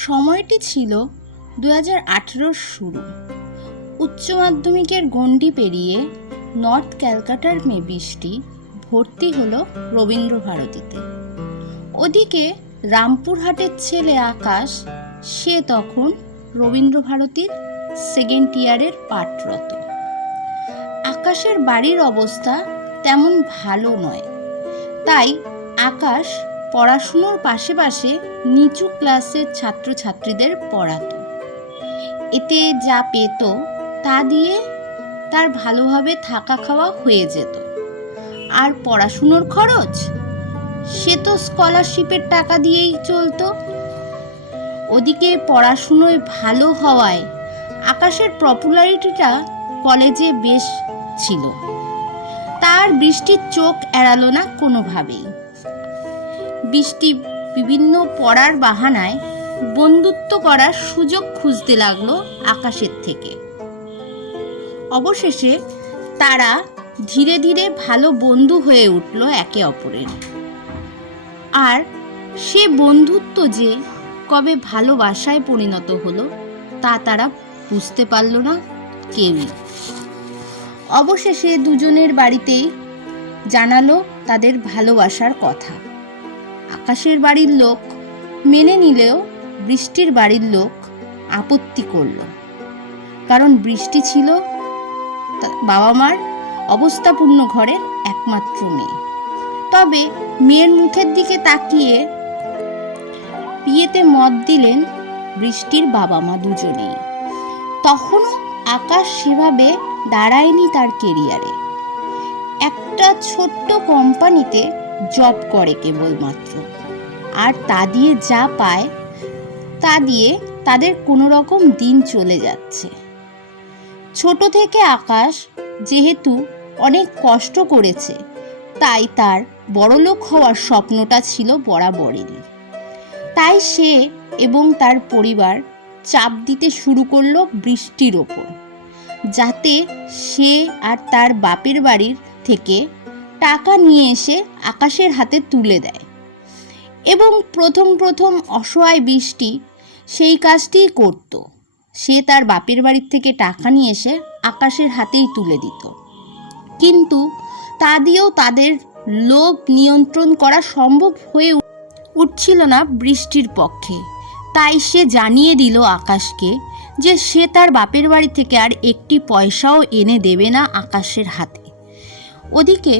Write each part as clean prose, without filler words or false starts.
সময়টি ছিল 2018 শুরু। উচ্চ মাধ্যমিকের গণ্ডি পেরিয়ে নর্থ ক্যালকাটার মেয়ে বৃষ্টি ভর্তি হলো রবীন্দ্রভারতীতে। ওদিকে রামপুরহাটের ছেলে আকাশ, সে তখন রবীন্দ্রভারতীর সেকেন্ড ইয়ারের পাঠরত। আকাশের বাড়ির অবস্থা তেমন ভালো নয়, তাই আকাশ পড়াশুনোর পাশে নিচু ক্লাসের ছাত্রছাত্রীদের পড়াতো। এতে যা পেত তা দিয়ে তার ভালোভাবে থাকা খাওয়া হয়ে যেত। আর পড়াশুনোর খরচ, সে তো স্কলারশিপের টাকা দিয়েই চলতো। ওদিকে পড়াশুনোয় ভালো হওয়ায় আকাশের পপুলারিটিটা কলেজে বেশ ছিল। তার বৃষ্টির চোখ এড়ালো না কোনোভাবেই। বৃষ্টি বিভিন্ন পড়ার বাহানায় বন্ধুত্ব করার সুযোগ খুঁজতে লাগলো আকাশের থেকে। অবশেষে তারা ধীরে ধীরে ভালো বন্ধু হয়ে উঠল একে অপরের। আর সে বন্ধুত্ব যে কবে ভালোবাসায় পরিণত হলো তা তারা বুঝতে পারল না কেউই। অবশেষে দুজনের বাড়িতেই জানালো তাদের ভালোবাসার কথা। আকাশের বাড়ির লোক মেনে নিলেও বৃষ্টির বাড়ির লোক আপত্তি করল, কারণ বৃষ্টি ছিল বাবা মার অবস্থাপূর্ণ ঘরের একমাত্র মেয়ে। তবে মেয়ের মুখের দিকে তাকিয়ে বিয়েতে মত দিলেন বৃষ্টির বাবা মা দুজনেই। তখনও আকাশ সেভাবে দাঁড়ায়নি তার কেরিয়ারে। একটা ছোট্ট কোম্পানিতে জব করে কেবলমাত্র, আর তা দিয়ে যা পায় তা দিয়ে তাদের কোনো রকম দিন চলে যাচ্ছে। ছোট থেকে আকাশ যেহেতু অনেক কষ্ট করেছে, তাই তার বড়লোক হওয়ার স্বপ্নটা ছিল বরাবরেরই। তাই সে এবং তার পরিবার চাপ দিতে শুরু করলো বৃষ্টির ওপর, যাতে সে আর তার বাপের বাড়ির থেকে টাকা নিয়ে এসে আকাশের হাতে তুলে দেয়। এবং প্রথম অসহায় বৃষ্টি সেই কাজটিই করত। সে তার বাপের বাড়ির থেকে টাকা নিয়ে এসে আকাশের হাতেই তুলে দিত। কিন্তু তা দিয়েও তাদের লোভ নিয়ন্ত্রণ করা সম্ভব হয়ে উঠছিল না বৃষ্টির পক্ষে। তাই সে জানিয়ে দিল আকাশকে যে সে তার বাপের বাড়ি থেকে আর একটি পয়সাও এনে দেবে না আকাশের হাতে। ওদিকে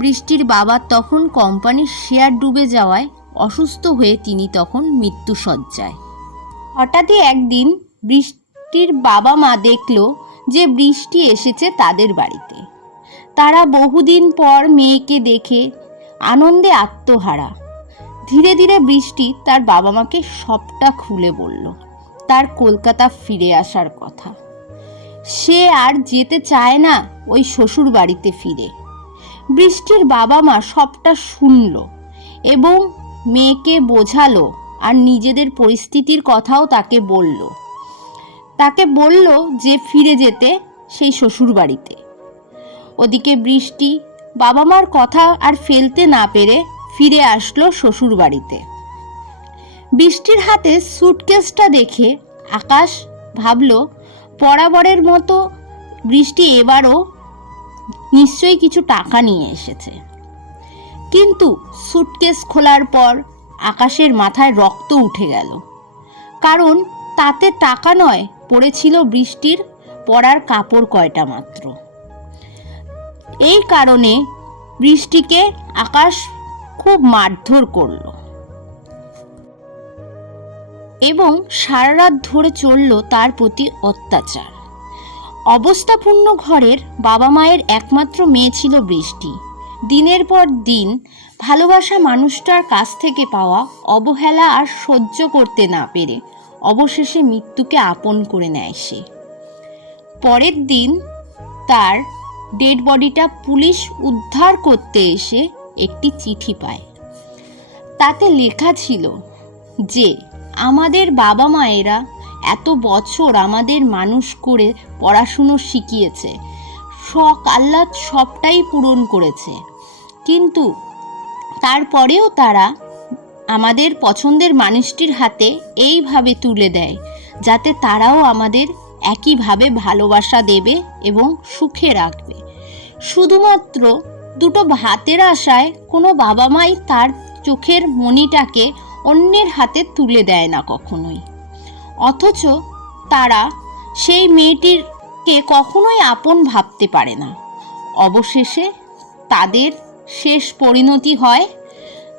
বৃষ্টির বাবা তখন কোম্পানির শেয়ার ডুবে যাওয়ায় অসুস্থ হয়ে তিনি তখন মৃত্যুশয্যায়। হঠাৎই একদিন বৃষ্টির বাবা মা দেখল যে বৃষ্টি এসেছে তাদের বাড়িতে। তারা বহুদিন পর মেয়েকে দেখে আনন্দে আত্মহারা। ধীরে ধীরে বৃষ্টি তার বাবা মাকে সবটা খুলে বলল তার কলকাতা ফিরে আসার কথা। সে আর যেতে চায় না ওই শ্বশুর বাড়িতে ফিরে। বৃষ্টির বাবা মা সবটা শুনল এবং মেয়েকে বোঝালো, আর নিজেদের পরিস্থিতির কথাও তাকে বলল যে ফিরে যেতে সেই শ্বশুর বাড়িতে। ওদিকে বৃষ্টি বাবা মার কথা আর ফেলতে না পেরে ফিরে আসলো শ্বশুর বাড়িতে। বৃষ্টির হাতে সুটকেসটা দেখে আকাশ ভাবল বরাবরের মতো বৃষ্টি এবারও নিশ্চয়ই কিছু টাকা নিয়ে এসেছে। কিন্তু সুটকেস খোলার পর আকাশের মাথায় রক্ত উঠে গেল, কারণ তাতে টাকা নয়, পড়েছিল বৃষ্টির পরার কাপড় কয়টা মাত্র। এই কারণে বৃষ্টিকে আকাশ খুব মারধর করল এবং সারা রাত ধরে চলল তার প্রতি অত্যাচার। অবস্থাপূর্ণ ঘরের বাবা মায়ের একমাত্র মেয়ে ছিল বৃষ্টি। দিনের পর দিন ভালোবাসা মানুষটার কাছ থেকে পাওয়া অবহেলা আর সহ্য করতে না পেরে অবশেষে মৃত্যুকে আপন করে নেয় সে। পরের দিন তার ডেড বডিটা পুলিশ উদ্ধার করতে এসে একটি চিঠি পায়। তাতে লেখা ছিল যে আমাদের বাবা মায়েরা এত বছর আমাদের মানুষ করে পড়াশুনো শিখিয়েছে, শখ আহ্লাদ সবটাই পূরণ করেছে, কিন্তু তারপরেও তারা আমাদের পছন্দের মানুষটির হাতে এইভাবে তুলে দেয়, যাতে তারাও আমাদের একইভাবে ভালোবাসা দেবে এবং সুখে রাখবে। শুধুমাত্র দুটো ভাতের আশায় কোনো বাবা মাই তার চোখের মণিটাকে অন্যের হাতে তুলে দেয় না কখনোই। অথচ তারা সেই মেয়েটিরকে কখনোই আপন ভাবতে পারে না। অবশেষে তাদের শেষ পরিণতি হয়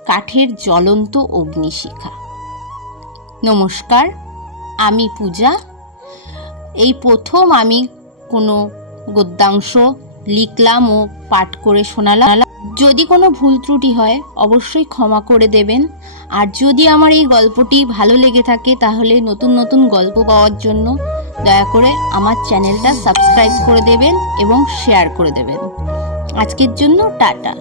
কাঠের জ্বলন্ত অগ্নিশিখা। নমস্কার, আমি পূজা। এই প্রথম আমি কোনো গদ্যাংশ লিখলাম ও পাঠ করে শোনালাম। যদি কোনো ভুল ত্রুটি হয় অবশ্যই ক্ষমা করে দেবেন। আর যদি আমার এই গল্পটি ভালো লেগে থাকে তাহলে নতুন নতুন গল্প পাওয়ার জন্য দয়া করে আমার চ্যানেলটা সাবস্ক্রাইব করে দেবেন এবং শেয়ার করে দেবেন। আজকের জন্য টাটা।